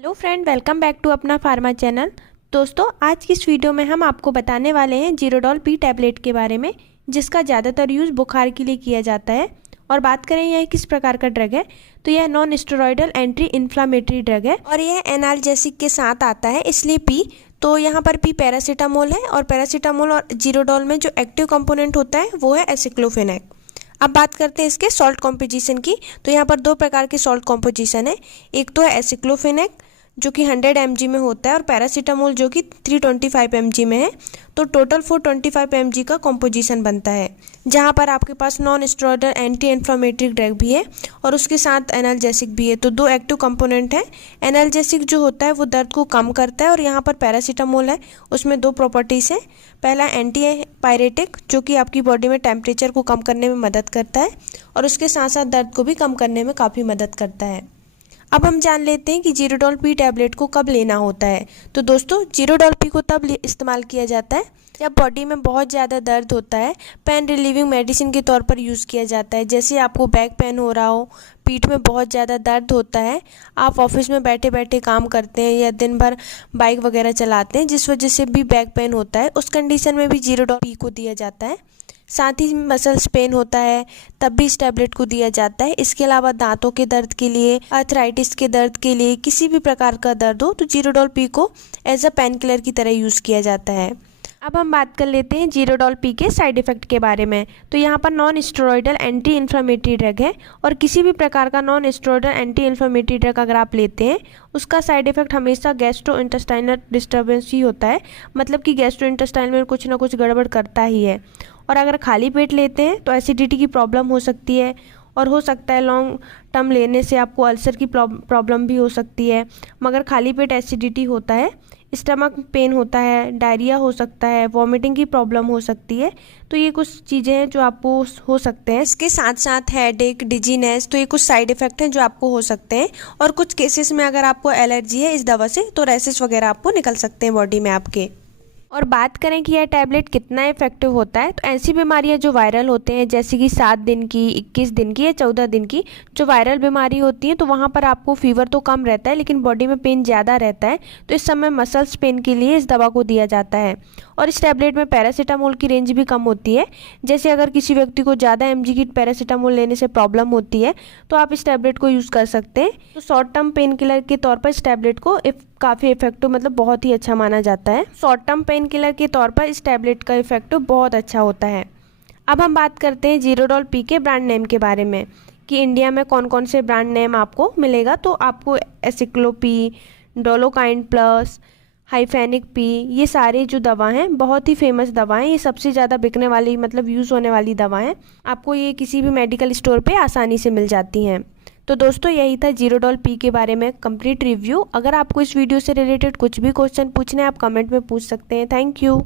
Hello friend, welcome back to अपना pharma channel. दोस्तों, आज की इस वीडियो में हम आपको बताने वाले हैं जीरोडॉल पी टैबलेट के बारे में, जिसका ज़्यादातर यूज़ बुखार के लिए किया जाता है। और बात करें यह किस प्रकार का ड्रग है, तो यह non steroidal anti inflammatory drug है और यह एनाल्जेसिक के साथ आता है, इसलिए पी। तो यहाँ पर पी पैरासीटामोल है और पैरासीटामोल और जीरोडॉल में जो एक्टिव कंपोनेंट होता है वो है एसिक्लोफेनेक। अब बात करते हैं इसके सॉल्ट कॉम्पोजिशन की। तो यहाँ पर दो प्रकार के सॉल्ट कॉम्पोजिशन है। एक तो है एसिक्लोफेनेक जो कि 100 mg में होता है और पैरासीटामोल जो कि 325 mg में है। तो टोटल 425 mg का कॉम्पोजिशन बनता है, जहाँ पर आपके पास non steroidal anti inflammatory drug भी है और उसके साथ एनाल्जेसिक भी है। तो दो एक्टिव कंपोनेंट है। एनाल्जेसिक जो होता है वो दर्द को कम करता है और यहाँ पर पैरासीटामोल है, उसमें दो प्रॉपर्टीज़ हैं। पहला एंटी पायरेटिक जो कि आपकी बॉडी में टेम्परेचर को कम करने में मदद करता है और उसके साथ साथ दर्द को भी कम करने में काफ़ी मदद करता है। अब हम जान लेते हैं कि जीरोडॉल पी टैबलेट को कब लेना होता है। तो दोस्तों, जीरोडॉल पी को तब इस्तेमाल किया जाता है जब बॉडी में बहुत ज़्यादा दर्द होता है। पेन रिलीविंग मेडिसिन के तौर पर यूज़ किया जाता है। जैसे आपको बैक पेन हो रहा हो, पीठ में बहुत ज़्यादा दर्द होता है, आप ऑफिस में बैठे बैठे काम करते हैं या दिन भर बाइक वगैरह चलाते हैं जिस वजह से भी बैक पेन होता है, उस कंडीशन में भी जीरोडॉल पी को दिया जाता है। साथ ही मसल्स पेन होता है तब भी इस टैबलेट को दिया जाता है। इसके अलावा दांतों के दर्द के लिए, आर्थराइटिस के दर्द के लिए, किसी भी प्रकार का दर्द हो तो जीरोडॉल पी को एज अ पेन किलर की तरह यूज़ किया जाता है। अब हम बात कर लेते हैं जीरोडॉल पी के साइड इफ़ेक्ट के बारे में। तो यहाँ पर non steroidal anti inflammatory drug है और किसी भी प्रकार का non steroidal anti inflammatory drug अगर आप लेते हैं, उसका साइड इफ़ेक्ट हमेशा गैस्ट्रो इंटेस्टाइनल डिस्टर्बेंस ही होता है। मतलब कि गैस्ट्रो इंटेस्टाइन में कुछ ना कुछ गड़बड़ करता ही है। और अगर खाली पेट लेते हैं तो एसिडिटी की प्रॉब्लम हो सकती है और हो सकता है लॉन्ग टर्म लेने से आपको अल्सर की प्रॉब्लम भी हो सकती है। मगर खाली पेट एसिडिटी होता है, स्टमक पेन होता है, डायरिया हो सकता है, वॉमिटिंग की प्रॉब्लम हो सकती है। तो ये कुछ चीज़ें हैं जो आपको हो सकते हैं। इसके साथ साथ हेडेक, डिजीनेस, तो ये कुछ साइड इफ़ेक्ट हैं जो आपको हो सकते हैं। और कुछ केसेस में अगर आपको एलर्जी है इस दवा से तो रैशेस वगैरह आपको निकल सकते हैं बॉडी में आपके। और बात करें कि यह टैबलेट कितना इफेक्टिव होता है, तो ऐसी बीमारियां जो वायरल होते हैं जैसे कि 7 दिन की, 21 दिन की या 14 दिन की जो वायरल बीमारी होती है, तो वहां पर आपको फीवर तो कम रहता है लेकिन बॉडी में पेन ज़्यादा रहता है। तो इस समय मसल्स पेन के लिए इस दवा को दिया जाता है। और इस टैबलेट में पैरासीटामोल की रेंज भी कम होती है। जैसे अगर किसी व्यक्ति को ज़्यादा mg की पैरासीटामोल लेने से प्रॉब्लम होती है तो आप इस टैबलेट को यूज़ कर सकते हैं। तो शॉर्ट टर्म पेन किलर के तौर पर इस टैबलेट को काफ़ी इफेक्टिव, मतलब बहुत ही अच्छा माना जाता है। शॉर्ट टर्म पेन किलर के तौर पर इस टैबलेट का इफेक्टिव बहुत अच्छा होता है। अब हम बात करते हैं जीरोडॉल पी के ब्रांड नेम के बारे में कि इंडिया में कौन कौन से ब्रांड नेम आपको मिलेगा। तो आपको एसिक्लोपी, डोलोकाइन प्लस, हाइफेनिक पी, ये सारे जो दवा हैं बहुत ही फेमस दवा हैं। ये सबसे ज़्यादा बिकने वाली, मतलब यूज़ होने वाली दवा हैं। आपको ये किसी भी मेडिकल स्टोर पे आसानी से मिल जाती हैं। तो दोस्तों, यही था जीरोडॉल पी के बारे में कंप्लीट रिव्यू। अगर आपको इस वीडियो से रिलेटेड कुछ भी क्वेश्चन पूछने हैं आप कमेंट में पूछ सकते हैं। Thank you.